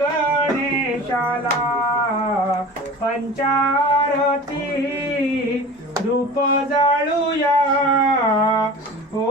गणेशाला पंचारती धूप जाळूया. ओ